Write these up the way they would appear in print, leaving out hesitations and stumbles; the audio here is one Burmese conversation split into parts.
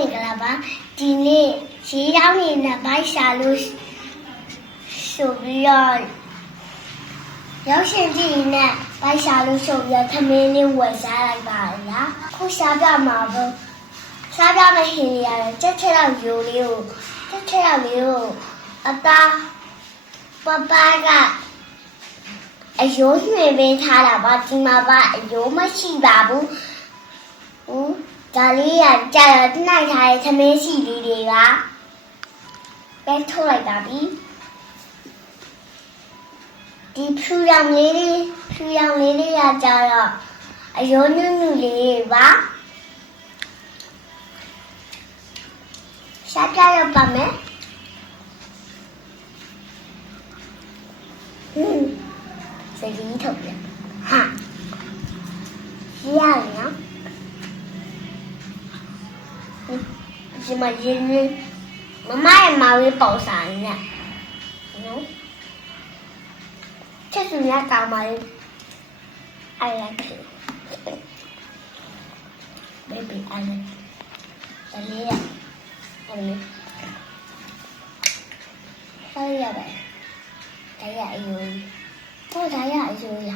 င်္ဂလာပါဒီနေ့ရေရောင်းနေတဲ့ဘိုက်ရှာလို့ဆိုပြီးတော့ရောက်ရှင်ကြည့်နေဘိုက်ရှာလို့ဆိုပြီးတော့သမင်းလေးဝယ်စားလိုက်ပါလားခုရှာပြမှာပေါ့ရှာပြမဟင်းရရတယ်ချက်ချက်တော့ယူလေးကိုချက်ချက်တော့လေးကိုအသားပပကအယိုးနှွေပေးထားတာပါဒီမှာပါအယိုးမရှိပါဘူးဒါလေးကကြာတော့နိုင်ထားတဲ့သမင်းစီလေးတွေကပဲထုတ်လိုက်တာပြီဒီဖြူရောင်လေးတွေကကြာတော့အယိုးနုလေးပါရှာပြရပါမယ်စိတ်ကြီးထုတ်ပြဟာရရနော်ဒီမှာရင်းမမရဲ့မောင်လေးပေါ်စားနေနော်ချက်စုရကောင်းပါလေ I like it baby I like it ဒါလေးအဲ့ရပဲဒါရအယိုးတော့ဒါရအယိုးရ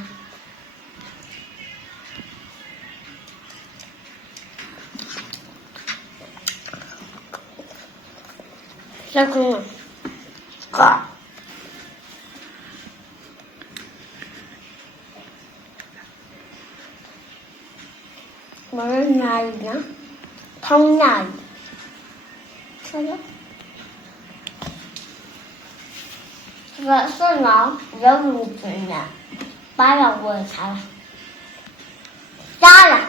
ဆက်ကူကမရနိုင်နော်ထောင်းနိုင်ဆက်ရဆက်နော်ရောက်လို့ပြန်ရပါတော့ဝယ်စားတာလာ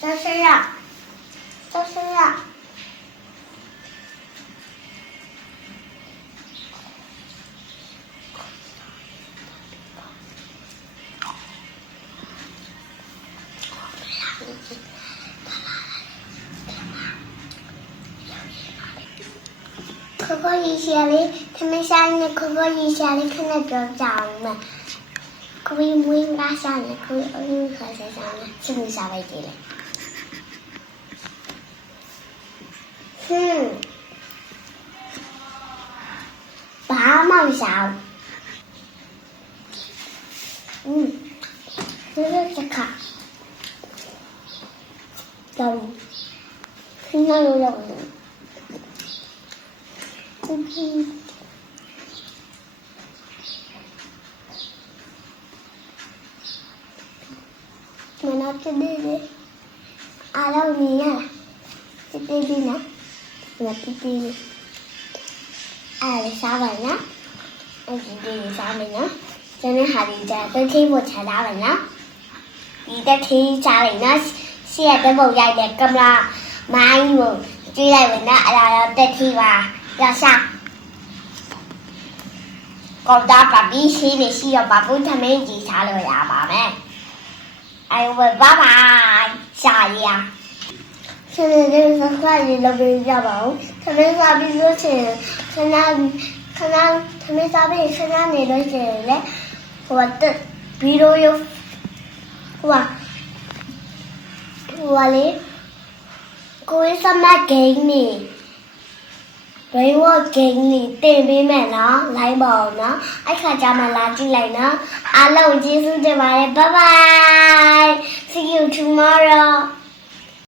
ဆက်ရ可以写哩，他们下面可以写哩，看那表长嘛，可以不应该下哩，可以任何谁下哩，是不是下位的嘞？八毛小，这卡，有，听到有人。Mana tidur ada uminya tidur na tidur ada sabarnya tidur sabarnya jangan hari jadi tidur sabarnya tidak tidur sabarnya siapa mau jadi kamera main mau jadi mana ada tidur要下，我打爸比谁没需要爸爸他们一起查了呀，爸们。哎，我爸爸下呀。现在这个话题都没讲完，他们啥比多钱？看他们啥比看那没多钱嘞？我的比如有我嘞，我为什么给你？俾我敬你တင်ပေးမယ်နော်လိုက်ပါဦးနော်အဲ့ခါကျမှလာကြည့်လိုက်နော်အားလုံးကျေးဇူးတင်ပါတယ် bye bye see you tomorrow